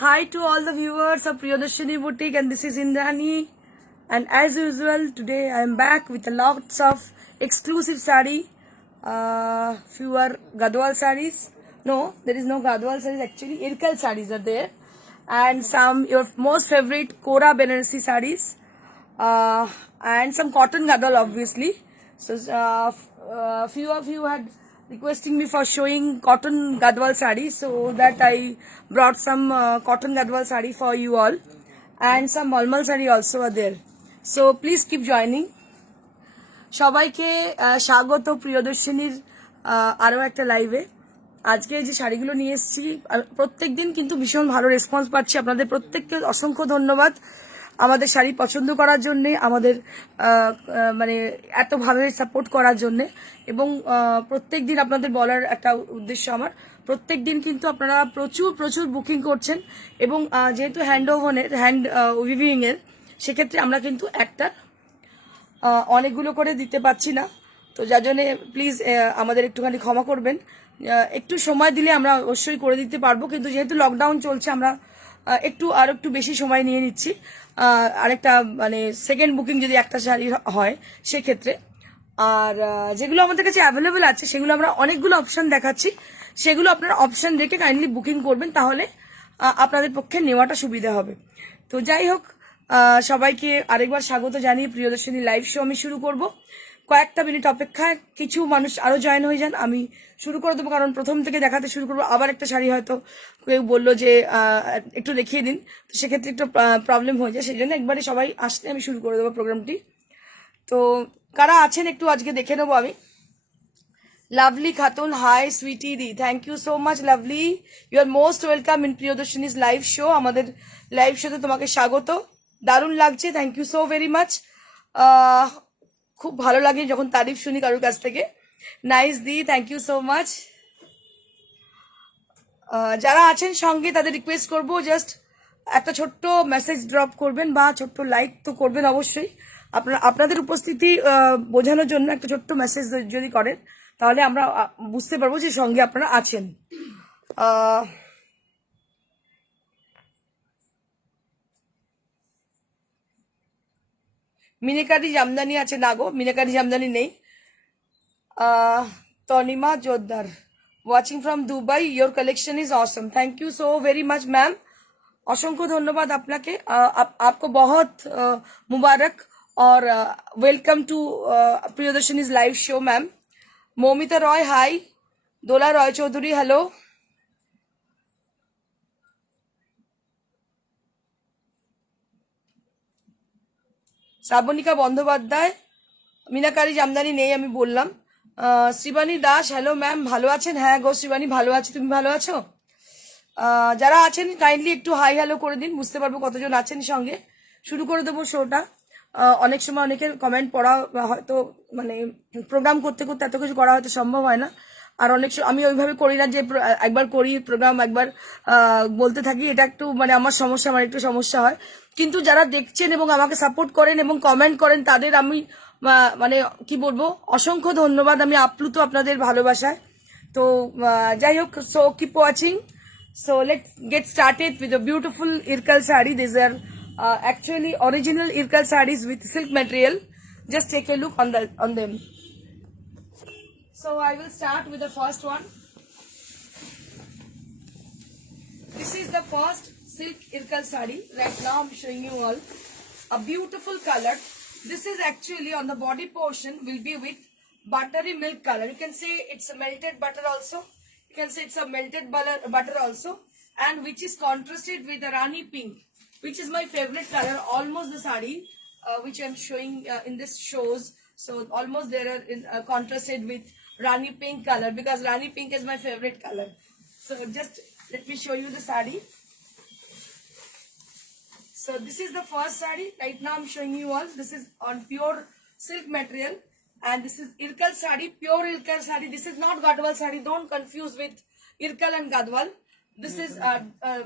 Hi to all the viewers of Priyadarshini Boutique, and this is Indrani. And as usual, today I am back with lots of exclusive sari. Fewer Gadwal sarees. No, there is no Gadwal sarees. Actually, Irkal sarees are there, and some your most favorite Kora Banarasi sarees, and some cotton Gadwal obviously. So, few of you had requesting me for showing cotton Gadwal sari, so that I brought some cotton Gadwal sari for you all, and some Malmal sari also are there. So please keep joining. সবাইকে স্বাগত প্রিয়দর্শিনীর আরও একটা লাইভে। আজকে যে শাড়িগুলো নিয়ে এসেছি প্রত্যেকদিন কিন্তু ভীষণ ভালো রেসপন্স পাচ্ছি, আপনাদের প্রত্যেককে অসংখ্য ধন্যবাদ আমাদের শাড়ি পছন্দ করার জন্যে, আমাদের মানে এতভাবে সাপোর্ট করার জন্যে। এবং প্রত্যেক দিন আপনাদের বলার একটা উদ্দেশ্য আমার, প্রত্যেক দিন কিন্তু আপনারা প্রচুর বুকিং করছেন, এবং যেহেতু হ্যান্ড উইভিংয়ের সেক্ষেত্রে আমরা কিন্তু একটা অনেকগুলো করে দিতে পারছি না। তো যার জন্যে প্লিজ আমাদের একটুখানি ক্ষমা করবেন। একটু সময় দিলে আমরা অবশ্যই করে দিতে পারবো, কিন্তু যেহেতু লকডাউন চলছে আমরা আর একটু বেশি সময় নিয়ে নিচ্ছি। আরেকটা মানে সেকেন্ড বুকিং যদি একটা শাড়ি হয় সেক্ষেত্রে। আর যেগুলো আমাদের কাছে অ্যাভেলেবেল আছে সেগুলো আমরা অনেকগুলো অপশান দেখাচ্ছি, সেগুলো আপনারা অপশান দেখে কাইন্ডলি বুকিং করবেন, তাহলে আপনাদের পক্ষে নেওয়াটা সুবিধা হবে। তো যাই হোক, সবাইকে আরেকবার স্বাগত জানিয়ে প্রিয়দর্শিনী লাইভ শো আমি শুরু করব। কয়েকটা মিনিট অপেক্ষায় কিছু মানুষ আরো জয়েন হয়ে যান, আমি শুরু করে দেবো, কারণ প্রথম থেকে দেখাতে শুরু করবো। আবার একটা শাড়ি হয়তো কেউ বললো যে একটু দেখিয়ে দিন, তো সেক্ষেত্রে একটু প্রবলেম হয়ে যায়, সেই জন্য একবারে সবাই আসলে আমি শুরু করে দেবো প্রোগ্রামটি। তো কারা আছেন একটু আজকে দেখে নেবো আমি। লাভলি খাতুন, হাই সুইটি দি, thank you so much Lovely, you are most welcome in Priyadarshini's live show. আমাদের লাইভ শোতে তোমাকে স্বাগত, দারুণ লাগছে, thank you so very much. খুব ভালো লাগে যখন তারিফ শুনি কারোর কাছ থেকে। নাইস দি, থ্যাংক ইউ সো মাচ। যারা আছেন সঙ্গে তাদের রিকোয়েস্ট করবো জাস্ট একটা ছোট্ট মেসেজ ড্রপ করবেন, বা ছোট্ট লাইক তো করবেন অবশ্যই। আপনাদের উপস্থিতি বোঝানোর জন্য একটা ছোট্ট মেসেজ যদি করেন তাহলে আমরা বুঝতে পারবো যে সঙ্গে আপনারা আছেন। মিনাকারি জামদানি আছে না গো, মিনাকারি জামদানি নেই। Tanima Jordar, watching from Dubai, your collection is awesome, thank you so very much ma'am, অসংখ্য ধন্যবাদ আপনাকে। आपको बहुत मुबारक और welcome to Priyadarshini's live show ma'am. Moumita Roy hi, Dola Roy Chowdhury hello, Srabanika Bandyopadhyay, Meenakari Jamdani নেই আমি বললাম। শ্রীবাণী দাস হ্যালো ম্যাম, ভালো আছেন? হ্যাঁ গো শ্রীবাণী, ভালো আছি, তুমি ভালো আছো? যারা আছেন কাইন্ডলি একটু হাই হ্যালো করে দিন, বুঝতে পারবো কতজন আছেন সঙ্গে। শুরু করে দেবো শোটা। অনেক সময় অনেকের কমেন্ট পড়া হয়তো মানে প্রোগ্রাম করতে করতে এত কিছু করা হয়তো সম্ভব হয় না, আর অনেক আমি ওইভাবে করি না যে একবার করি প্রোগ্রাম একবার বলতে থাকি, এটা একটু মানে আমার সমস্যা, আমার একটু সমস্যা হয়। কিন্তু যারা দেখছেন এবং আমাকে সাপোর্ট করেন এবং কমেন্ট করেন তাদের আমি মানে কি বলবো, অসংখ্য ধন্যবাদ, আমি আপ্লুত আপনাদের ভালোবাসায়। তো যাই হোক, so keep watching. So let's get started with a beautiful Irkal sari. These are actually original Irkal sarees with silk material. Just take a look on them. So I will start with the first one. This is the first silk Irkal sari. Right now I'm showing you all a beautiful color. This is actually on the body portion will be with buttery milk color. You can say it's a melted butter also. You can say it's a melted butter also, and which is contrasted with the Rani pink, which is my favorite color. Almost the sari which I'm showing in this shows, so almost there are contrasted with Rani pink color, because Rani pink is my favorite color. So just let me show you the sari. So this is the first sari. Right now I'm showing you all. This is on pure silk material. And this is Irkal sari, pure Irkal sari. This is not Gadwal sari. Don't confuse with Irkal and Gadwal. This is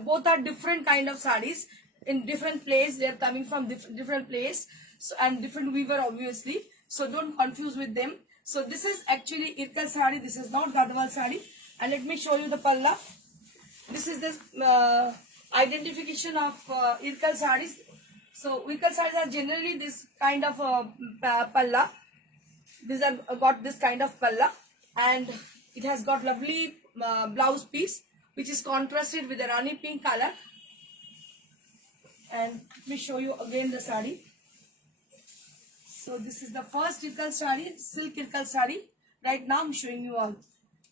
both are different kind of saris in different place. They are coming from different place, so, and different weaver obviously. So don't confuse with them. So this is actually Irkal sari. This is not Gadwal sari. And let me show you the palla. This is this identification of Irkal sarees. So Irkal sarees are generally this kind of palla. These are got this kind of palla, and it has got lovely blouse piece which is contrasted with the Rani pink color. And let me show you again the sari. So this is the first Irkal sari, silk Irkal sari. Right now I'm showing you all.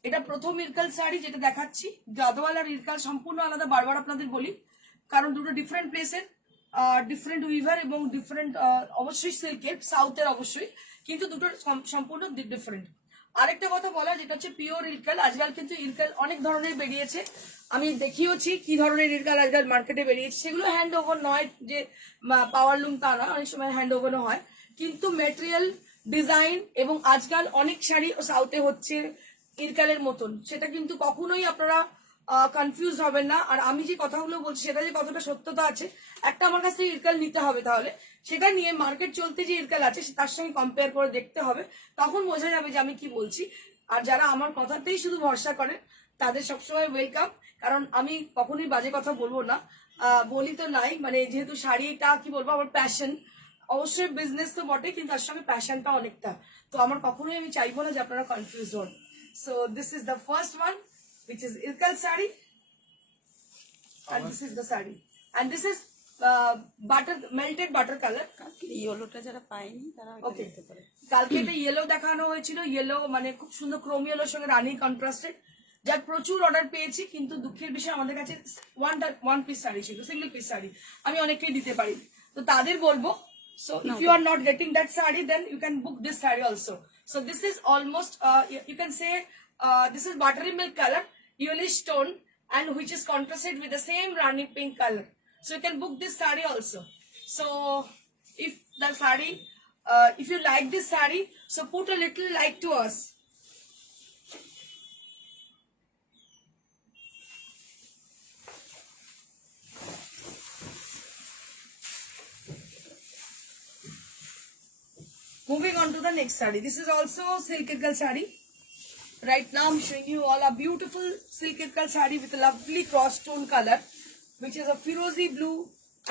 এটা প্রথম ইরকাল শাড়ি যেটা দেখাচ্ছি। গাদওয়াল আর ইরকাল সম্পূর্ণ আলাদা, বারবার আপনাদের বলি, কারণ দুটো ডিফারেন্ট প্লেসের, ডিফারেন্ট উইভার এবং ডিফারেন্ট, অবশ্যই সিল্কের, সাউথের অবশ্যই, কিন্তু দুটো সম্পূর্ণ ডিফারেন্ট। আরেকটা কথা বলা, যেটা হচ্ছে পিওর ইরকাল। আজকাল কিন্তু ইরকাল অনেক ধরনের বেরিয়েছে, আমি দেখিয়েছি কি ধরনের ইরকাল আজকাল মার্কেটে বেরিয়েছে। সেগুলো হ্যান্ড ওভার নয়, যে পাওয়ার লুম তা নয়, অনেক সময় হ্যান্ড ওভারও হয়, কিন্তু মেটেরিয়াল, ডিজাইন এবং আজকাল অনেক শাড়ি সাউথে হচ্ছে ইরকালের মতন, সেটা কিন্তু কখনোই আপনারা কনফিউজ হবেন না। আর আমি যে কথাগুলো বলছি সেটা যে কতটা সত্যতা আছে, একটা আমার কাছ থেকে ইরকাল নিতে হবে, তাহলে সেটা নিয়ে মার্কেট চলতে যে ইরকাল আছে তার সঙ্গে কম্পেয়ার করে দেখতে হবে, তখন বোঝা যাবে যে আমি কি বলছি। আর যারা আমার কথাতেই শুধু ভরসা করে তাদের সবসময় ওয়েলকাম, কারণ আমি কখনোই বাজে কথা বলবো না, বলি তো নাই, মানে যেহেতু শাড়িটা কি বলবো আমার প্যাশন, অবশ্যই বিজনেস তো বটে, কিন্তু তার সঙ্গে প্যাশনটা অনেকটা, তো আমার কখনোই আমি চাইবো না যে আপনারা কনফিউজ হন। So this is the first one, which is Irkal sari, and this is the sari, and this is melted butter color. ইয়েলোটা যারা পায়নি তারা ওকে, কালকে এটা ইয়েলো দেখানো হয়েছিল, ইয়েলো মানে খুব সুন্দর ক্রোম ইয়েলোর সঙ্গে রানি কন্ট্রাস্টেড, যার প্রচুর অর্ডার পেয়েছি, কিন্তু দুঃখের বিষয় আমাদের কাছে ওয়ান পিস শাড়ি ছিল, সিঙ্গেল পিস শাড়ি, আমি অনেককেই দিতে পারি, তো তাদের বলবো, so if you are not getting that saree, then you can book this saree also. So this is almost, you can say, this is buttery milk color, yellowish tone, and which is contrasted with the same Rani pink color. So you can book this saree also. So if the saree, if you like this saree, so put a little like to us. Moving on to the next saree. This is also silk Irkal saree. Right now I'm showing you all a beautiful silk Irkal saree with a lovely cross tone color, which is a Firozi blue,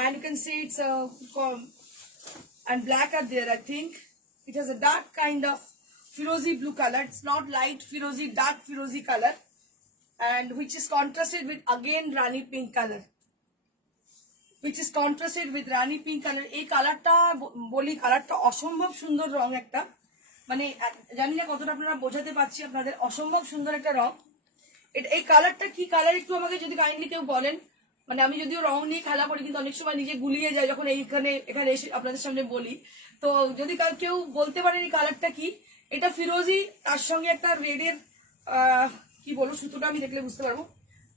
and you can see it's a and black are there. I think it has a dark kind of Firozi blue color. It's not light Firozi, dark Firozi color, and which is contrasted with again Rani pink color. which is contrasted with Rani pink color. এই কালারটা বলি, কালারটা অসম্ভব সুন্দর রং একটা, মানে জানি না কতটা আপনারা বোঝাতে পারছি আপনাদের, অসম্ভব সুন্দর একটা রং। এই কালারটা কি কালার একটু আমাকে যদি কাইন্ডলি কেউ বলেন, মানে আমি যদিও রং নিয়ে খেলা করি, কিন্তু অনেক সময় নিজে গুলিয়ে যায় যখন এখানে এসে আপনাদের সামনে বলি, তো যদি কেউ বলতে পারেন এই কালারটা কি। এটা ফিরোজি, তার সঙ্গে একটা রেডের, কি বলবো, সুতোটা আমি দেখলে বুঝতে পারবো,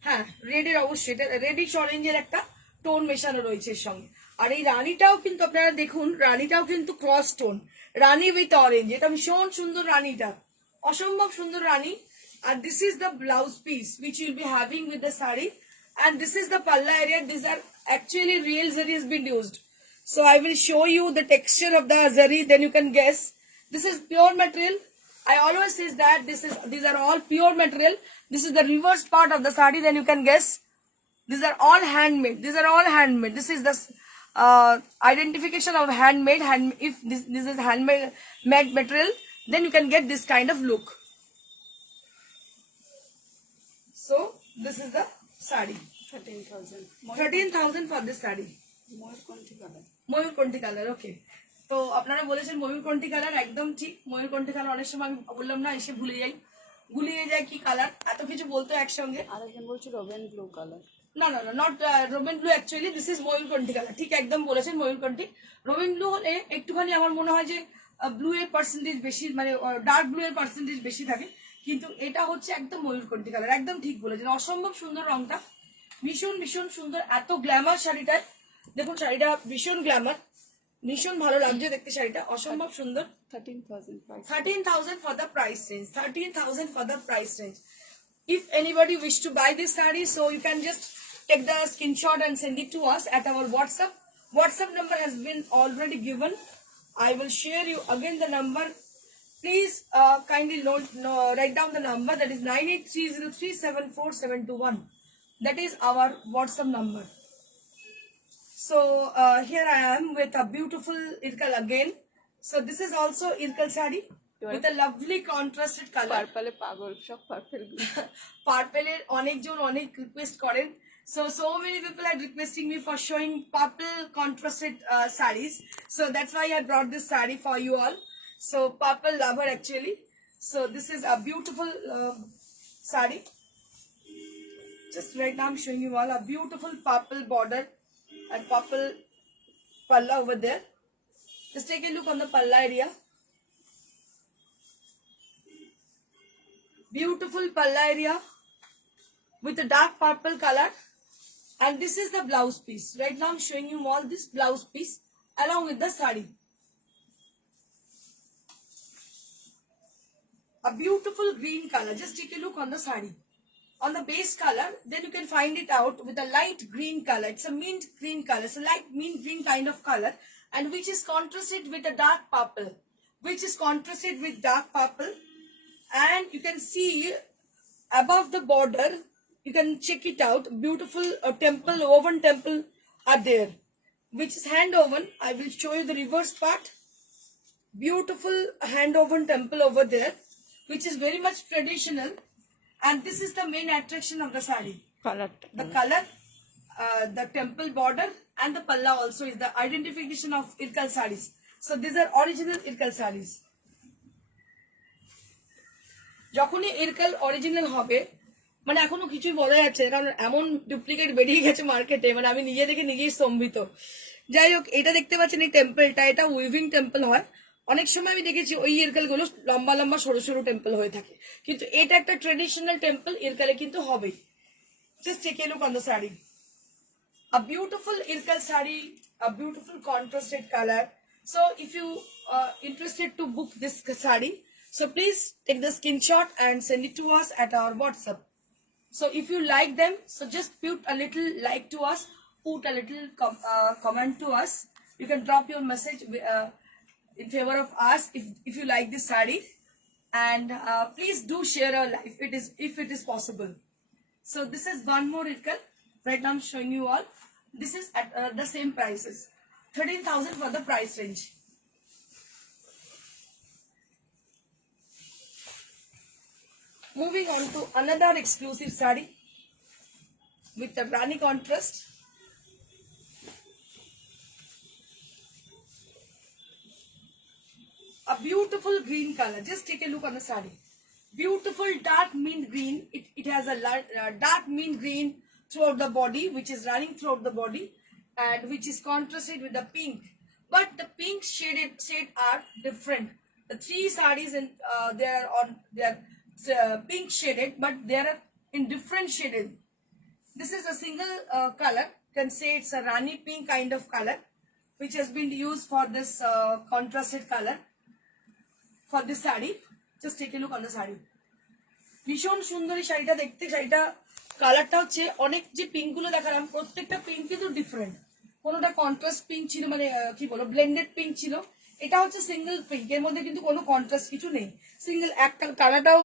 হ্যাঁ রেডের, অবশ্যই এটা রেডিশ অরেঞ্জের একটা টোন মেশানো রয়েছে এর সঙ্গে। আর এই রানীটাও কিন্তু আপনারা দেখুন, রানীটাও কিন্তু ক্রস টোন, রানী উইথ অরেঞ্জ, এটা ভীষণ সুন্দর, রানীটা অসম্ভব সুন্দর রানী। আর this is the blouse piece which you will be having with the saree, and this is the palla area. These are actually real zari has been used, so I will show you the texture of the zari, then you can guess. This is pure material. I always say that these are all pure material. This is the reverse part of the saree, then you can guess. These are all handmade. These are all handmade. This is the identification of handmade. If this is handmade material, then you can get this kind of look. So this is the saree. 13,000. 13,000 for this saree. ময়ূরকণ্ঠী কালার। ওকে, তো আপনারা বলেছেন ময়ূরকণ্ঠী কালার, একদম ঠিক। ময়ূরকণ্ঠী কালার অনেক সময় আমি বললাম না, এসে গুলিয়ে যাই কি কালার, এত কিছু বলতো একসঙ্গে। আরেকজন বলছে রোবেন ব্লু কালার। না, not robin blue, actually this is ময়ূরকণ্ঠী কালার। ঠিক একদম বলেছেন, ময়ূরকণ্ঠী। রোবেন ব্লু হলে একটুখানি আমার মনে হয় যে ব্লু এর পার্সেন্টেজ বেশি, মানে ডার্ক ব্লু এর পার্সেন্টেজ বেশি থাকে, কিন্তু এটা হচ্ছে একদম ময়ূরকণ্ঠী কালার। একদম ঠিক বলেছেন, অসম্ভব সুন্দর রংটা, ভীষণ ভীষণ সুন্দর, এত গ্ল্যামার শাড়িটায়। দেখুন শাড়িটা ভীষণ গ্ল্যামার, ভীষণ ভালো লাগছে দেখতে, শাড়িটা অসম্ভব সুন্দর। 13,000 for the price range. 13,000 for the price range. If anybody wish to buy this saree, so you can just take the screenshot and send it to us at our WhatsApp. WhatsApp number has been already given. I will share you again the number. Please kindly write down the number, that is 9830374721. That is our WhatsApp number. So here I am with a beautiful irkal again. So this is also irkal sari with a lovely contrasted color. পার্পলে পাগল সব পার্পেল পার্পেলের অনেকজন অনেক রিকোয়েস্ট করেন, so many people are requesting me for showing purple contrasted sarees, so that's why I brought this saree for you all. So purple lover actually. So this is a beautiful saree. Just right now I'm showing you all a beautiful purple border and purple palla over there. Just take a look on the palla area. Beautiful palla area with a dark purple color, and this is the blouse piece. Right now I'm showing you all this blouse piece along with the sari. A beautiful green color. Just take a look on the sari. On the base color, then you can find it out with a light green color. It's a mint green color. It's a light mint green kind of color, and which is contrasted with a dark purple, which is contrasted with dark purple. And you can see above the border, you can check it out, beautiful temple, woven temple are there, which is hand woven. I will show you the reverse part. Beautiful hand woven temple over there, which is very much traditional, and this is the main attraction of the sari. কালারটা The color, the temple border, and the palla also is the identification of irkal sarees. So these are original irkal sarees. যখনই এরকাল অরিজিনাল হবে, মানে এখনো কিছুই বলা যাচ্ছে না, কারণ এমন ডুপ্লিকেট বেরিয়ে গেছে মার্কেটে, মানে আমি নিজে দেখে নিজেই স্তম্ভিত। যাই হোক, এটা দেখতে পাচ্ছেন এই টেম্পলটা, এটা উইভিং টেম্পল হয়। অনেক সময় আমি দেখেছি ওই এরকাল গুলো লম্বা লম্বা সরু সরু টেম্পল হয়ে থাকে, কিন্তু এটা একটা ট্রেডিশনাল টেম্পল, এরকালে কিন্তু হবেই। Just take a look on the sari. A beautiful irkal sari, a beautiful contrasted color. So if you interested to book this sari, so please take the screenshot and send it to us at our WhatsApp. So if you like them, so just put a little like to us, put a little comment to us. You can drop your message in favor of us if you like this sari, and please do share our life if it is possible. So this is one more irkal. Right now I'm showing you all. This is at the same prices, 13,000 for the price range. Moving on to another exclusive sari with the Rani contrast. A beautiful green color. Just take a look on the sari. Beautiful dark mint green. It has a dark mint green throughout the body, which is running throughout the body, and which is contrasted with the pink. But the pink shade are different. The three sarees in they are pink shaded, but they are in different shaded. This is a single color. You can say it's a Rani pink kind of color, which has been used for this contrasted color for this saree. Just take a look on the saree. ভীষণ সুন্দর এই শাড়িটা দেখতে। শাড়িটা কালারটা হচ্ছে অনেক যে পিঙ্ক গুলো দেখালাম, প্রত্যেকটা পিঙ্ক কিন্তু ডিফারেন্ট। কোনোটা কন্ট্রাস্ট পিঙ্ক ছিল, মানে কি বলো ব্লেন্ডেড পিঙ্ক ছিল। এটা হচ্ছে সিঙ্গেল পিঙ্ক, এর মধ্যে কিন্তু কোনো কন্ট্রাস্ট কিছু নেই, সিঙ্গেল একটা কালারটাও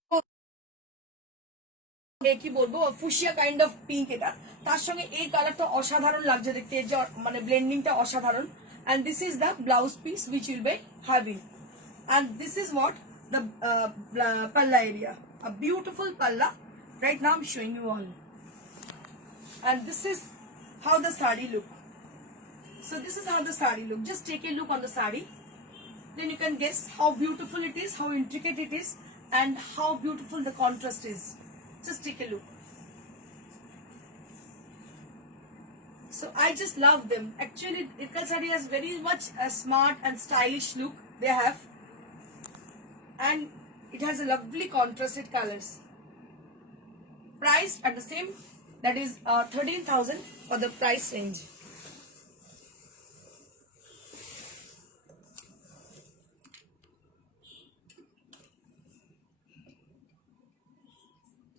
কি বলবো ফুশিয়া কাইন্ড অফ পিঙ্ক এটা। তার সঙ্গে এই কালারটা অসাধারণ লাগছে দেখতে, এর যে মানে ব্লেন্ডিংটা অসাধারণ। and this is the blouse piece which will be having, and this is what the palla area, a beautiful palla. Right now I'm showing you all, and this is how the sari look. So this is how the sari look. Just take a look on the sari, then you can guess how beautiful it is, how intricate it is, and how beautiful the contrast is. Just take a look. So I just love them. Actually, irkal sari has very much a smart and stylish look they have, and it has a lovely contrasted colors. Priced at the same, that is 13,000 for the price range.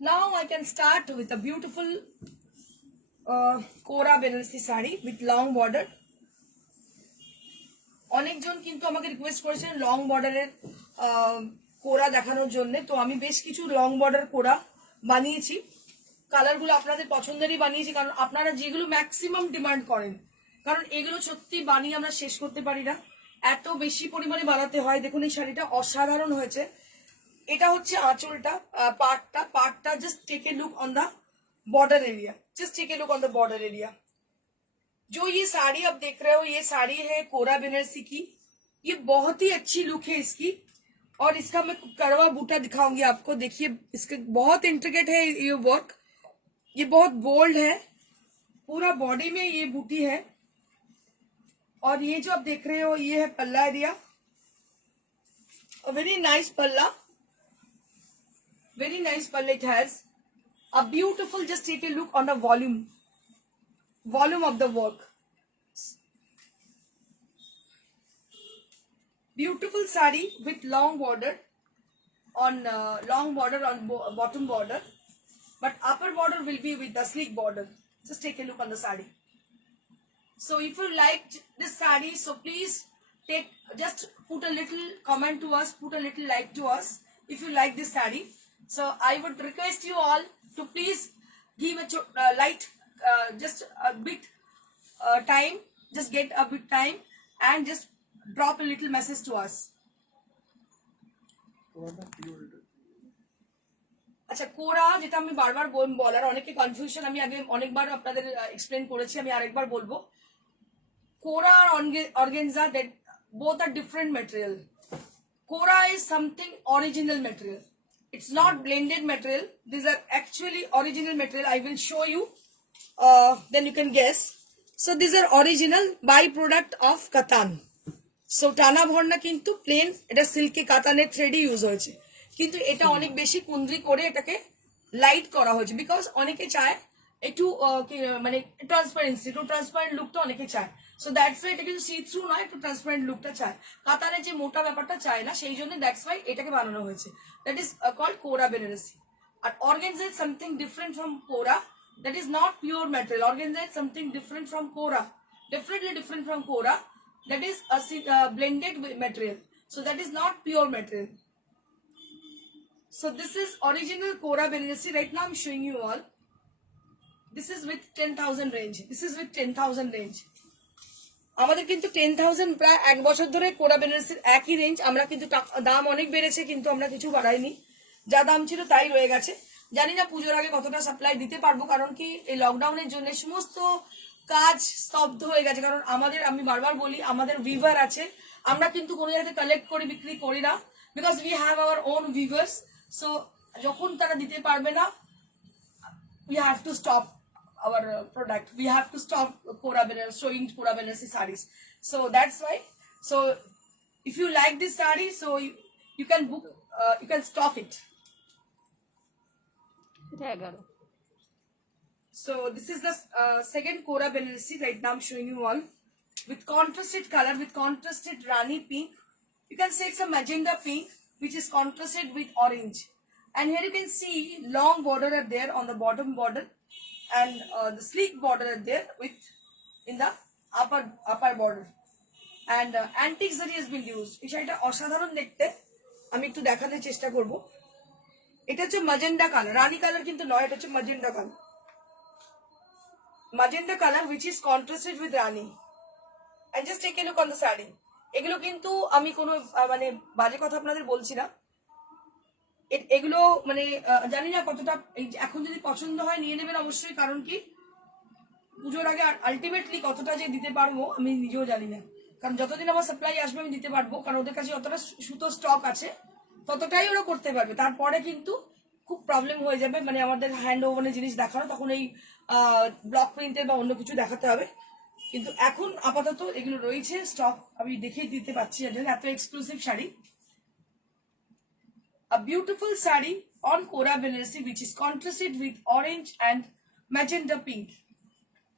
Now I can start with a beautiful kora Banarasi sari with long border. অনেকজন কিন্তু আমাকে রিকোয়েস্ট করেছেন লং বর্ডারের কোরা দেখানোর জন্য, তো আমি বেশ কিছু লং বর্ডার কোরা বানিয়েছি। কালারগুলো আপনাদের পছন্দেরই বানিয়েছি, কারণ আপনারা যেগুলো ম্যাক্সিমাম ডিমান্ড করেন কারণ এগুলো সত্যি বানিয়ে আমরা শেষ করতে পারি না, এত বেশি পরিমাণে বানাতে হয়। দেখুন এই শাড়িটা অসাধারণ হয়েছে। এটা হচ্ছে আঁচলটা, পার্টটা just take a look on the border area, just take a look on the border area. जो ये साड़ी आप देख रहे हो, ये साड़ी है कोरा बनारसी की। ये बहुत ही अच्छी लुक है इसकी, और इसका मैं करवा बूटा दिखाऊंगी आपको। देखिए इसके बहुत इंट्रिकेट है ये वर्क, ये बहुत बोल्ड है, पूरा बॉडी में ये बूटी है। और ये जो आप देख रहे हो ये है पल्ला एरिया, वेरी नाइस पल्ला, very nice palla it has. A beautiful, just take a look on the volume of the work. Beautiful sari with long border on bottom border, but upper border will be with the sleek border. Just take a look on the sari. So if you liked this sari, so please just put a little comment to us, put a little like to us if you like this sari. So I would request you all to please give a light, just a bit time, just get a bit time and just drop a little message to us. আচ্ছা, কোরা যেটা আমি বারবার বলার অনেকে কনফিউশন, আমি আগে অনেকবার আপনাদের এক্সপ্লেন করেছি, আমি আরেকবার বলবো। কোরা আর organza, that both are different material. Kora is something original material. It's not blended material. These are actually original material. I will show you. Then you can guess. So these are original byproduct of Katan. So টানা ভরনা কিন্তু প্লেন, এটা সিল্কে কাতানের থ্রেডই ইউজ হয়েছে, কিন্তু এটা অনেক বেশি কুন্দ্রি করে এটাকে লাইট করা হয়েছে, বিকজ অনেকে চায় একটু মানে ট্রান্সপারেন্সি, একটু ট্রান্সপারেন্ট লুকটা অনেকে চায়। সো দ্যাটস ওয়াই এটা কিন্তু সি থ্রু নয়, একটু ট্রান্সপারেন্ট লুকটা চায়, কাতানের যে মোটা ব্যাপারটা চায় না, সেই জন্য দ্যাটস ওয়াই এটাকে বানানো হয়েছে। That is called Kora Banarasi. আর organza is something different from Kora, that is not pure material. Organza is something different from Kora, definitely different from Kora. That is a blended material, so that is not pure material. So this is original Kora Benassi. Right now I'm showing you all. This is with 10,000 range. This is with 10,000 range. আমাদের কিন্তু 10,000 প্রায় এক বছর ধরে কোরা বেনারসির একই রেঞ্জ। আমরা কিন্তু দাম অনেক বেড়েছে, কিন্তু আমরা কিছু বাড়াইনি, যা দাম ছিল তাই রয়ে গেছে। জানি না পুজোর আগে কতটা সাপ্লাই দিতে পারবো, কারণ কি এই লকডাউনের জন্য সমস্ত কাজ স্তব্ধ হয়ে গেছে। কারণ আমি বারবার বলি, আমাদের উইভার আছে, আমরা কিন্তু কোনো জায়গাতে কালেক্ট করে বিক্রি করি না, because we have our own weavers. So যখন তারা দিতে পারবে না, we have to stop our product. We have to stop showing Kora Benassi sarees. So that's why. So if you like this saree, so you can book, you can stock it. So this is the second Kora Benassi. Right now I'm showing you all with contrasted color, with contrasted Rani pink. You can say it's a magenta pink, which is contrasted with orange. And here you can see long border are there on the bottom border, and the sleek border are there with in the upper border. And antique zari has been used. এই শাড়িটা অসাধারণ দেখতে, আমি একটু দেখাতে চেষ্টা করব। এটা হচ্ছে ম্যাজেন্ডা কালার, রানী কালার কিন্তু নয়, এটা হচ্ছে magenta colour, magenta colour which is contrasted with Rani. And just take a look on the saree. এগুলো কিন্তু আমি কোনো মানে বাজে কথা আপনাদের বলছি না, এগুলো মানে জানি না কতটা, এখন যদি পছন্দ হয় নিয়ে নেবেন অবশ্যই, কারণ কি পুজোর আগে আলটিমেটলি কতটা যে দিতে পারবো আমি নিজেও জানি না, কারণ যতদিন আমার সাপ্লাই আসবে আমি দিতে পারবো, কারণ ওদের কাছে যতটা সুতো স্টক আছে ততটাই ওরা করতে পারবে। তারপরে কিন্তু খুব প্রবলেম হয়ে যাবে, মানে আমাদের হ্যান্ড ওভারের জিনিস দেখানো, তখন এই ব্লক প্রিন্টের বা অন্য কিছু দেখাতে হবে। কিন্তু এখন আপাতত এগুলো রয়েছে স্টক, আমি দেখিয়ে দিতে পারছি এত এক্সক্লুসিভ sari. A beautiful saree on Kora Benassi, which is contrasted with orange and magenta pink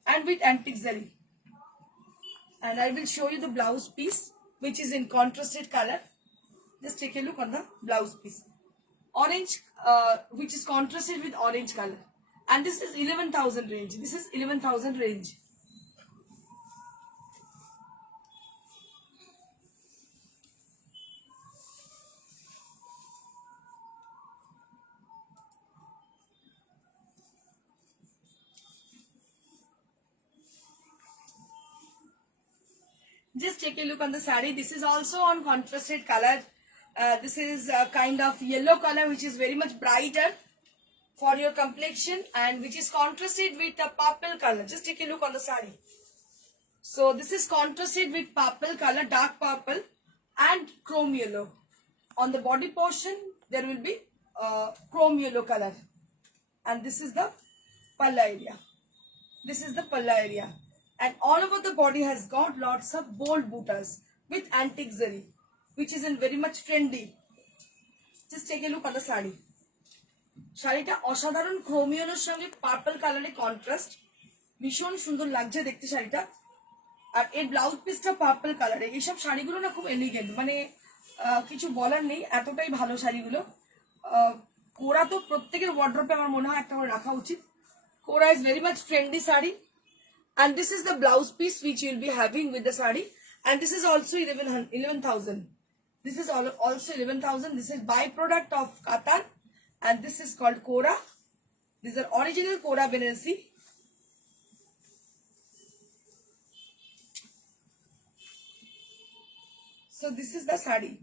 and with antique zari. And I will show you the blouse piece, which is in contrasted color. Just take a look on the blouse piece. Orange, which is contrasted with orange color. And this is 11,000 range. This is 11,000 range. Just take a look on the saree. This is also on contrasted color. This is a kind of yellow color which is very much brighter for your complexion and which is contrasted with a purple color. Just take a look on the saree. So this is contrasted with purple color, dark purple and chrome yellow. On the body portion there will be chrome yellow color, and this is the palla area. This is the palla area, and all over the body has got lots of bold buttas with antique zari, which is in very much trendy. Just take a look on the saree. শাড়িটা অসাধারণ ক্রোমিয়নের সঙ্গে পার্পল কালারে কন্ট্রাস্ট, ভীষণ সুন্দর লাগছে দেখতে শাড়িটা। আর এর ব্লাউজ পিসটা পার্পল কালারে। এইসব শাড়িগুলো না খুব এলিগেন্ট, মানে কিছু বলার নেই, এতটাই ভালো শাড়িগুলো। কোরা তো প্রত্যেকের ওয়ার্ড্রপে আমার মনে হয় একটা করে রাখা উচিত। কোরা is very much trendy sari, and this is the blouse piece which you will be having with the saree, and this is also 11,000. This is also 11,000. This is byproduct of Qatar, and this is called Kora. These are original Kora Benesi. So this is the saree.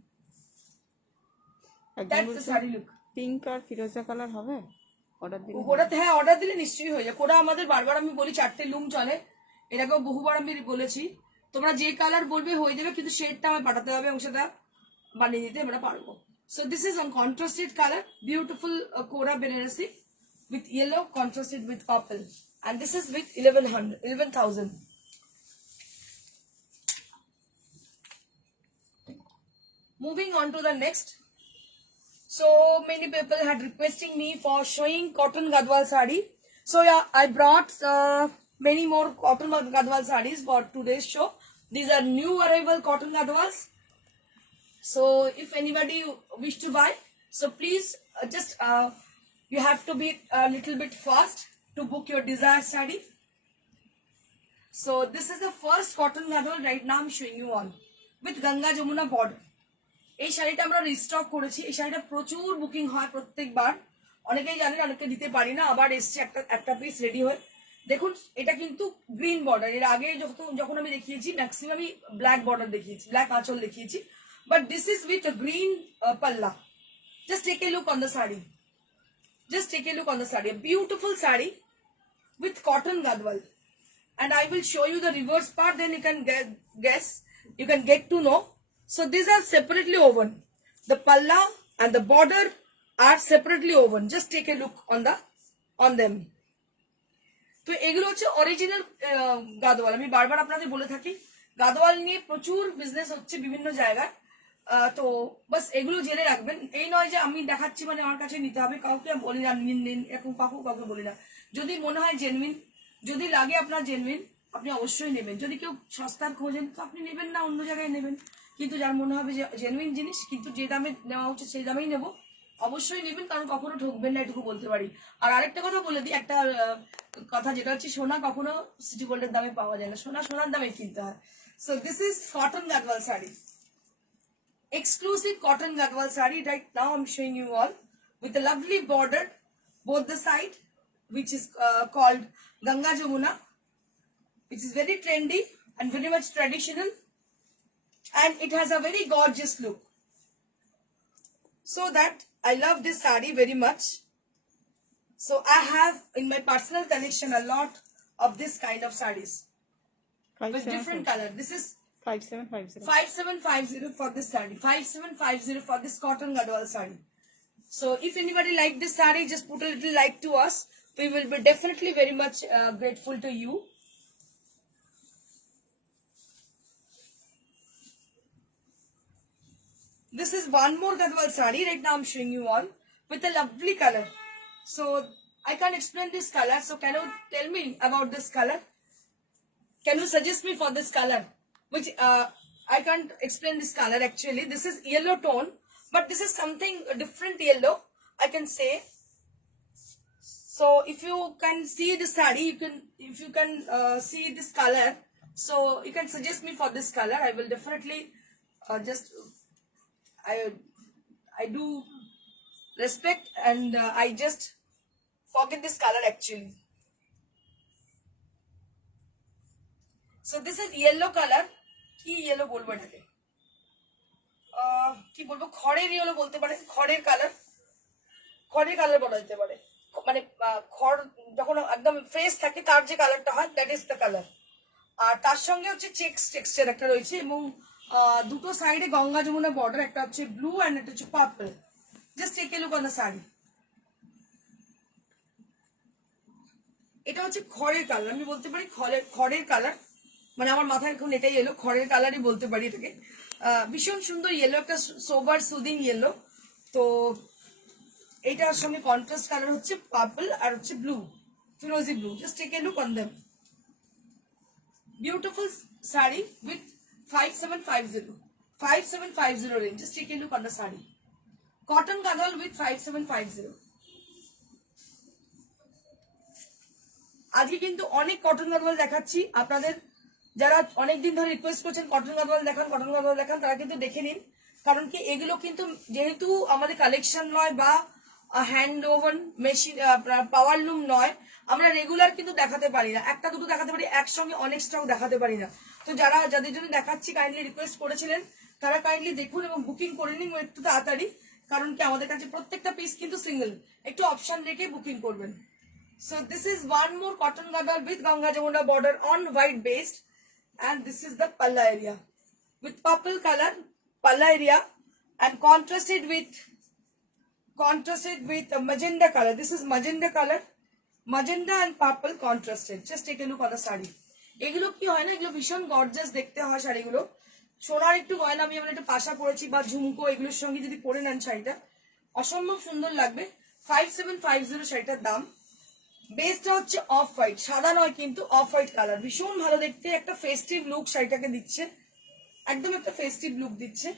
That's the saree look. Pink আর ফিরোজা colour হবে order দিলে? কোরাতে হ্যাঁ অর্ডার দিলে নিশ্চয়ই হয়ে যায়। কোরা আমাদের বারবার আমি বলি 4টে লুম চলে, এটাকেও বহুবার আমি বলেছি। তোমরা যে কালার বলবে হয়ে যাবে, কিন্তু শেডটা আমার পাঠাতে হবে এবং সেটা বানিয়ে দিতে আমরা পারবো। So this is on contrasted color, beautiful Kora Benesi with yellow contrasted with purple, and this is with 11,000. Moving on to the next. So many people had requesting me for showing cotton Gadwal sari. So yeah, I brought many more cotton Gadwal sarees for today's show. These are new arrival cotton Gadwals. So if anybody wish to buy, so please you have to be a little bit fast to book your desired saree. So this is the first cotton Gadwal right now I'm showing you on with Ganga Jamuna border. এই শাড়িটা আমরা রিস্টক করেছি। এই শাড়িটা প্রচুর বুকিং হয় প্রত্যেকবার, অনেকেই জানেন, অনেকে দিতে পারি না, আবার এসছে একটা পিস রেডি হয়ে। দেখুন এটা কিন্তু গ্রিন বর্ডার। এর আগে যখন আমি দেখিয়েছি ম্যাক্সিমামই ব্ল্যাক বর্ডার দেখিয়েছি, ব্ল্যাক আঁচল দেখিয়েছি, but this is with green পাল্লা। Just take a look on the sari, just take a look on the sari, a beautiful saree with cotton Gadwal, and I will show you the reverse part, then you can guess, you can get to know. So these are separately woven. The palla and the border are separately woven. Just take a look on them. তো এগুলো হচ্ছে অরিজিনাল গাদওয়াল। আমি বারবার আপনাদের বলে থাকি গাদওয়াল নিয়ে প্রচুর বিজনেস হচ্ছে বিভিন্ন জায়গায়। তো বাস এগুলো জেনে রাখবেন। এই নয় যে আমি দেখাচ্ছি মানে আমার কাছে নিতে হবে, কাউকে বলি না নিন এরকম কাউকে বলি না। যদি মনে হয় জেনুইন, যদি লাগে আপনার জেনুইন, আপনি অবশ্যই নেবেন। যদি কেউ সস্তার খোঁজেন তো আপনি নেবেন না, অন্য জায়গায় নেবেন। কিন্তু যার মনে হবে যে জেনুইন জিনিস, কিন্তু যে দামে নেওয়া উচিত সেই দামেই নেবো, অবশ্যই নেবেন, কারণ কখনো ঠকবেন না, এটুকু বলতে পারি। আর আরেকটা কথা বলে দিই, একটা কথা যেটা হচ্ছে সোনা কখনো সিটি গোল্ডের দামে পাওয়া যায় না, সোনা সোনার দামে কিনতে হয়। So this is cotton Gadwal sari, exclusive cotton Gadwal saree. Right now I'm showing you all with a lovely border both the side, which is called Ganga Jamuna, which is very trendy and very much traditional, and it has a very gorgeous look. So that I love this saree very much. So I have in my personal collection a lot of this kind of sarees with different color. This is 5750. 5750 for this saree. 5750 for this cotton Gadwal saree. So if anybody like this saree, just put a little like to us. We will be definitely very much grateful to you. This is one more Gadwal saree. Right now I'm showing you all with a lovely color. So I can't explain this color. So can you tell me about this color? Can you suggest me for this color? Which I can't explain this color actually. This is yellow tone, but this is something different yellow, I can say. So if you can see the saree, if you can see this color, so you can suggest me for this color. I will definitely I do respect, and I just forget this color actually. So this is yellow color. কি ইয়েলো বলবো এটাকে, কি বলবো, খড়ের ইয়েলো বলতে পারে, খড়ের কালার বলা যেতে পারে। মানে খড় যখন একদম ফ্রেশ থাকে তার যে কালারটা হয়, দ্যাট ইজ দ্য কালার। আর তার সঙ্গে হচ্ছে চেক্স টেক্সচার একটা রয়েছে, এবং দুটো সাইডে গঙ্গা যমুনা বর্ডার, একটা হচ্ছে ব্লু অ্যান্ড একটা হচ্ছে purple. Just take a look on the sari. এটা হচ্ছে খড়ের কালার, আমি বলতে পারি খড়ের কালার, মানে আমার মাথায় এখন এটাই এলো, খড়ের কালারই বলতে পারি এটাকে। ভীষণ সুন্দর ইয়েলো, একটা সোবার সুদিং ইয়েলো। তো এইটার সঙ্গে কন্ট্রাস্ট কালার হচ্ছে পার্পল আর হচ্ছে ব্লু, ফিরোজি blue. Just take a look on them. Beautiful saree with 5750. 5750 range. Just take a look on the saree. Cotton gadwal with 5750. আজকে কিন্তু অনেক কটন গাদওয়াল দেখাচ্ছি আপনাদের। যারা অনেকদিন ধরে রিকোয়েস্ট করছেন কটন গাদওয়াল দেখান, তারা কিন্তু দেখে নিন। কারণ কি এগুলো কিন্তু যেহেতু আমাদের কালেকশন নয় বা হ্যান্ড ওভেন মেশিন পাওয়ার লুম নয়, আমরা রেগুলার কিন্তু দেখাতে পারি না, একটা দুটো দেখাতে পারি, একসঙ্গে অনেক স্টক দেখাতে পারি না। তো যাদের জন্য দেখাচ্ছি, কাইন্ডলি রিকোয়েস্ট করেছিলেন, তারা কাইন্ডলি দেখুন এবং বুকিং করে নিন একটু তাড়াতাড়ি। কারণ কি আমাদের কাছে প্রত্যেকটা পিস কিন্তু সিঙ্গেল, একটু অপশন রেখে বুকিং করবেন। So this is one more cotton gadwal with Ganga Jamuna border on white based, and this is the palla area with purple color palla area and contrasted with magenta color. This is magenta color, magenta and purple contrasted. Just take a look on the sari. এগুলো কি হয় না, এগুলো ভীষণ গর্জাস দেখতে হয় শাড়িগুলো। সোনার একটু গয়না, আমি একটা পাশা পরেছি বা ঝুমকো, এগুলোর সঙ্গে যদি পরে নেন শাড়িটা অসম্ভব সুন্দর লাগবে। 5750 শাড়িটার দাম। বেসটা হচ্ছে অফ হোয়াইট, সাদা নয় কিন্তু অফ হোয়াইট কালার, ভীষণ ভালো দেখতে, একটা ফেস্টিভ লুক শাড়িটাকে দিচ্ছে, একদম একটা ফেস্টিভ লুক দিচ্ছে,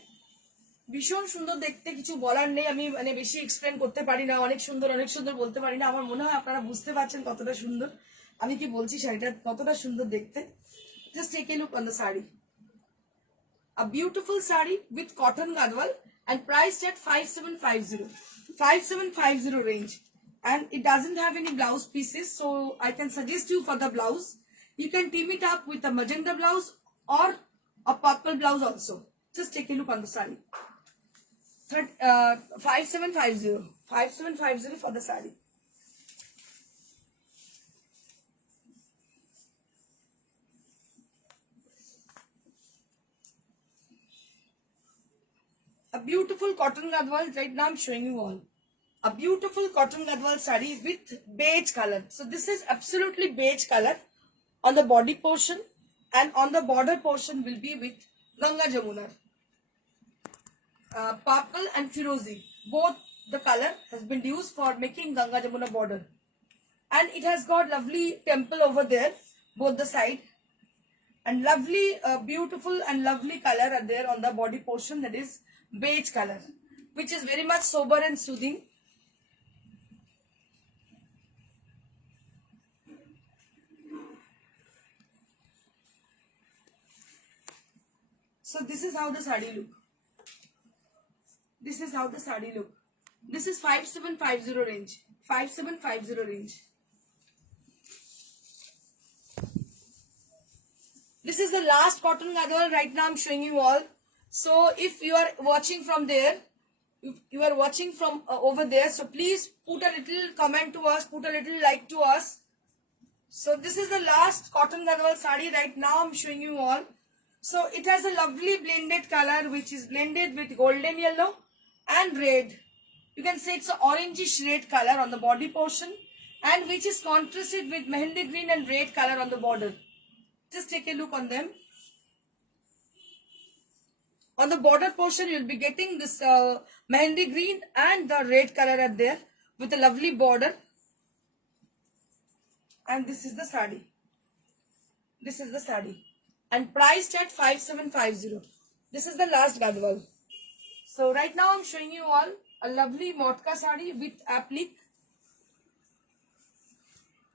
ভীষণ সুন্দর দেখতে, কিছু বলার নেই। আমি মানে বেশি এক্সপ্লেন করতে পারি না, অনেক সুন্দর বলতে পারি না। আমার মনে হয় আপনারা বুঝতে পারছেন কতটা সুন্দর আমি কি বলছি, শাড়িটা কতটা সুন্দর দেখতে। Just take a look on the sari. A beautiful saree with cotton gadwal and priced at 5750. 5750 range. And it doesn't have any blouse pieces, so I can suggest you for the blouse. You can team it up with a magenta blouse or a purple blouse also. Just take a look on the saree. 5750. 5750 for the saree. A beautiful cotton gadwal, right now I'm showing you all. A beautiful cotton gadwal saree with beige color. So this is absolutely beige color on the body portion, and on the border portion will be with Ganga Jamuna. Purple and Firozi, both the color has been used for making Ganga Jamuna border. And it has got lovely temple over there, both the side. And lovely, beautiful and lovely color are there on the body portion, that is beige color, which is very much sober and soothing. So this is how the saree look. This is how the saree look. This is 5750 range. 5750 range. This is the last cotton gadwal right now I'm showing you all. So if you are watching from there, if you are watching from over there, so please put a little comment to us, put a little like to us. So this is the last cotton gadwal saree right now I'm showing you all. So it has a lovely blended color which is blended with golden yellow and red. You can say it's an orangish red color on the body portion, and which is contrasted with mehendi green and red color on the border. Just take a look on them. On the border portion you will be getting this mehendi green and the red color are there with a lovely border. And this is the saree. This is the saree. And priced at 5750. This is the last gadwal. So right now I'm showing you all a lovely motka saree with applique.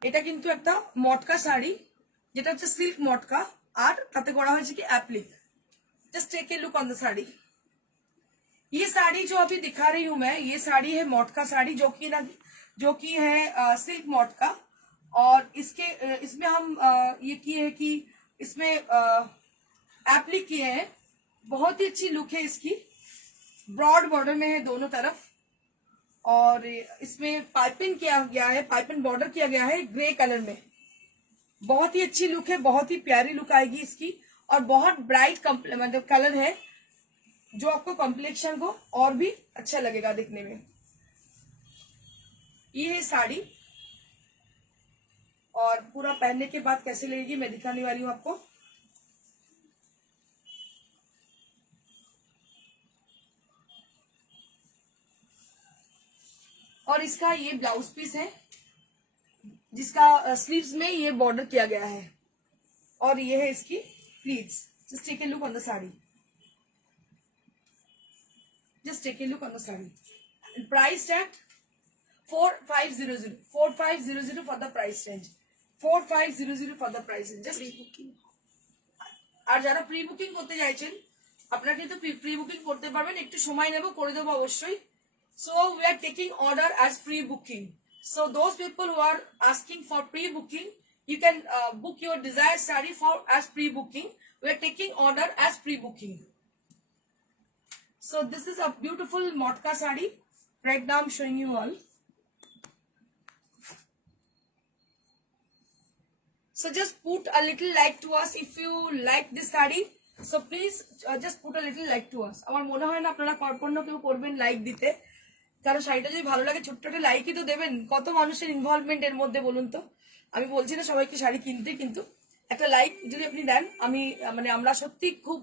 এটা কিন্তু একটা মটকা শাড়ি, যেটা হচ্ছে সিল্ক মটকা, আর তাতে করা হয়েছে কি applique. Just take a look on the sari. ये साड़ी जो अभी दिखा रही हूं मैं, ये साड़ी है मोटका साड़ी, जो कि है सिल्क मोटका। और इसमें हम ये किए है कि इसमें एप्लिक किए हैं। बहुत ही अच्छी लुक है इसकी, ब्रॉड बॉर्डर में है दोनों तरफ, और इसमें पाइपिंग किया गया है, पाइपिंग बॉर्डर किया गया है ग्रे कलर में। बहुत ही अच्छी लुक है, बहुत ही प्यारी लुक आएगी इसकी, और बहुत ब्राइट मतलब कलर है जो आपको कॉम्प्लेक्शन को और भी अच्छा लगेगा दिखने में। ये है साड़ी, और पूरा पहनने के बाद कैसे लगेगी मैं दिखाने वाली हूँ आपको। और इसका ये ब्लाउज पीस है जिसका स्लीव्स में ये बॉर्डर किया गया है, और ये है इसकी pleats. Just take a look on the sari, just take a look on the saree, and priced at 4500, 4500 for the price range, 4500 for the price range. Just pre-booking. আর যারা প্রি বুকিং করতে চাইছেন আপনারা কিন্তু প্রি বুকিং করতে পারবেন, একটু সময় নেব, করে দেবো অবশ্যই। So we are taking order as pre-booking. So those people who are asking for pre-booking, you can book your desired saree for as pre-booking. We are taking order as pre-booking. So this is a beautiful motka sari. Right now I'm showing you all. So just put a little like to us if you like this sari. So please just put a little like to us. আমার মনে হয় না আপনারা কর্পণ্য কেউ করবেন লাইক দিতে, কারণ শাড়িটা যদি ভালো লাগে ছোট্ট একটা লাইকই তো দেবেন। কত মানুষের ইনভলভমেন্ট এর মধ্যে বলুন তো। আমি বলছি না সবাইকে শাড়ি কিনতে, কিন্তু একটা লাইক যদি আপনি দেন, আমি মানে আমরা সত্যি খুব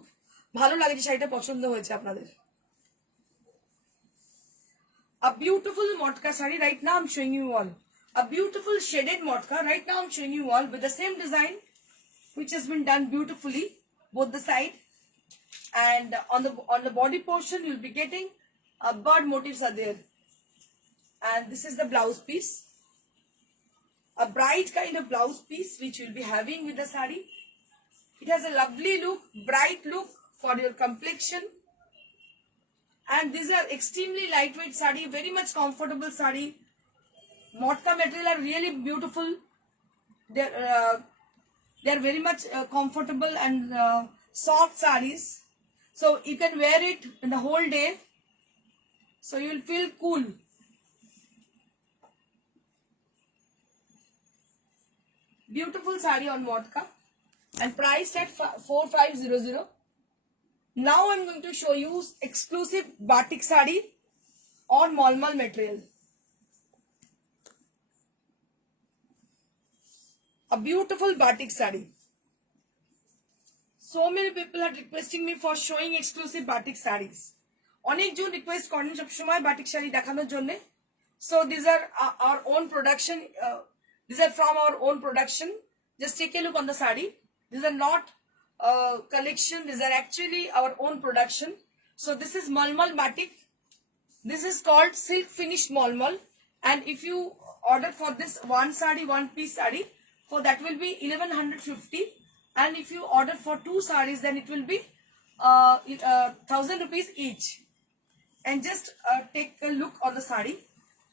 ভালো লাগে যে শাড়িটা পছন্দ হয়েছে আপনাদের। A beautiful motka sari. Right now I'm showing you all a beautiful shaded motka. Right now I'm showing you all with the same design, which has been done beautifully both the side, and on the body portion you'll be getting bird motifs are there, and this is the blouse piece, a bright kind of blouse piece which you'll be having with the sari. It has a lovely look, bright look for your complexion. And these are extremely lightweight sari, very much comfortable sari. Motka material are really beautiful. They're very much comfortable and soft saris. So you can wear it in the whole day. So you will feel cool. Beautiful sari on motka, and priced at 4500. Now I'm going to show you exclusive batik sari on malmal material. A beautiful batik sari. So many people are requesting me for showing exclusive batik saris. অনেকজন রিকোয়েস্ট করেন সব সময় বাটিক শাড়ি দেখানোর জন্য। So these are our own production. These are from our own production. Just take a look on the sari. These are not collection, these are actually our own production. So this is malmal batik. This is called silk finished malmal, and if you order for this one sari, one piece sari, for that will be 1150, and if you order for two saris then it will be 1000 rupees each. And just take a look on the sari.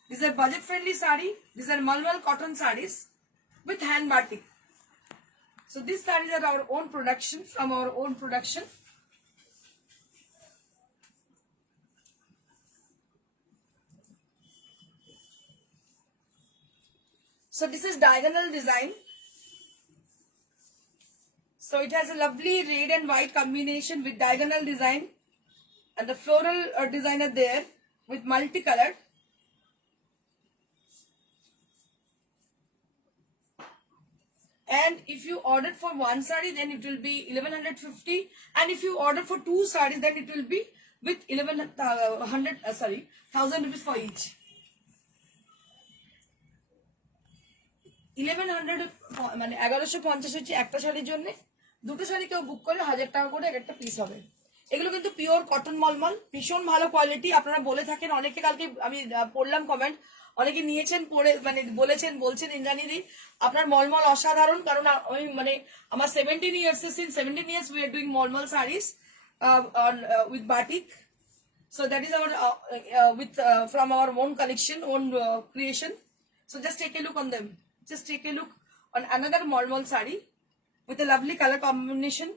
These are budget friendly sari. These are malmal cotton saris with hand batik. So these sarees are our own production, from our own production. So this is diagonal design. So it has a lovely red and white combination with diagonal design, and the floral design are there with multicolored. And if you order for one sari then it will be 1150, and if you order for two saris then it will be with 1000 rupees for each. 1100 মানে 1150 হচ্ছে একটা শাড়ির জন্য। দুটো শাড়ি কেউ বুক করলে 1000 টাকা করে একটা পিস হবে। এগুলো কিন্তু পিওর কটন মলমল, ভীষণ ভালো কোয়ালিটি। আপনারা বলে থাকেন, অনেকে কালকে আমি পড়লাম কমেন্ট, অনেকে নিয়েছেন পড়ে মানে বলছেন ইন্দ্রাণীদি আপনার মলমল অসাধারণ, কারণ আমি মানে আমার 17 years since 17 years we are doing মলমল sarees on with batik. So that is our with from our own collection, own creation. So just take a look on them. Just take a look on another malmal sari with a lovely color combination.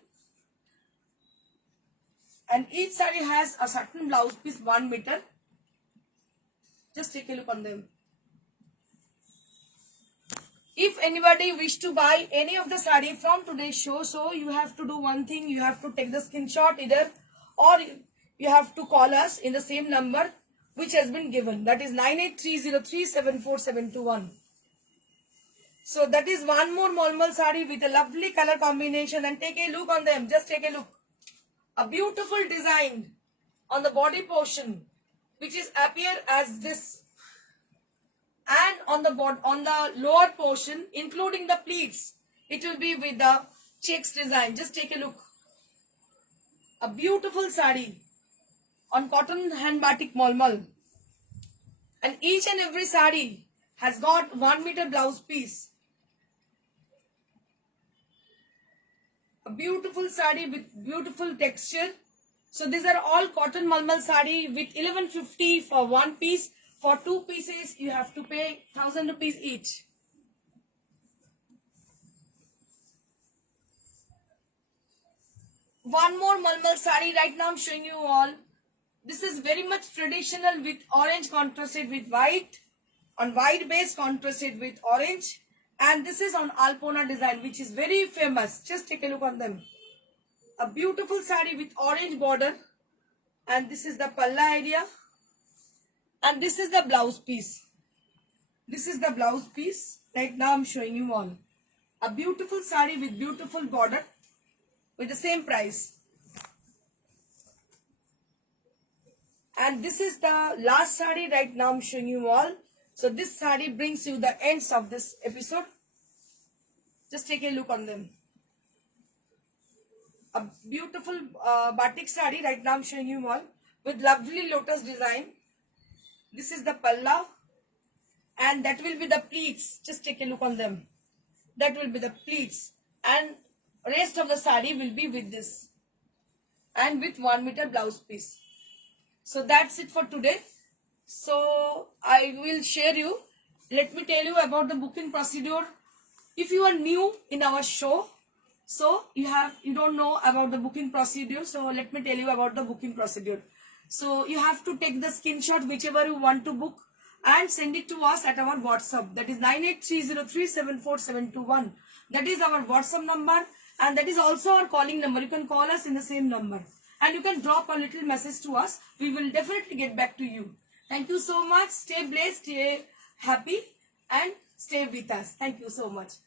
And each saree has a certain blouse piece 1 meter. Just take a look on them. If anybody wish to buy any of the saree from today's show, so you have to do one thing. You have to take the screenshot either, or you have to call us in the same number which has been given. That is 9830374721. So that is one more Malmal saree with a lovely color combination, and take a look on them. Just take a look. A beautiful design on the body portion, which is appear as this, and on the lower portion, including the pleats, it will be with the checks design. Just take a look. A beautiful saree on cotton hand batik Malmal, and each and every saree has got 1 meter blouse piece. A beautiful saree with beautiful texture. So these are all cotton Malmal saree with 1150 for one piece. For 2 pieces, you have to pay 1000 rupees each. One more Malmal saree right now I'm showing you all. This is very much traditional with orange contrasted with white, on white base contrasted with orange, and this is on Alpona design, which is very famous. Just take a look on them. A beautiful saree with orange border, and this is the palla area, and this is the blouse piece. This is the blouse piece. Right now I'm showing you all. A beautiful saree with beautiful border with the same price. And this is the last saree right now I'm showing you all. So this saree brings you the ends of this episode. Just take a look on them. A beautiful batik saree right now I'm showing you all with lovely lotus design. This is the palla, and that will be the pleats. Just take a look on them. That will be the pleats, and rest of the saree will be with this, and with 1 meter blouse piece. So that's it for today. So I will share you. Let me tell you about the booking procedure. If you are new in our show, so you don't know about the booking procedure. So let me tell you about the booking procedure. So you have to take the screenshot whichever you want to book and send it to us at our WhatsApp. That is 9830374721. That is our WhatsApp number, and that is also our calling number. You can call us in the same number, and you can drop a little message to us. We will definitely get back to you. Thank you so much. Stay blessed, stay happy, and stay with us. Thank you so much.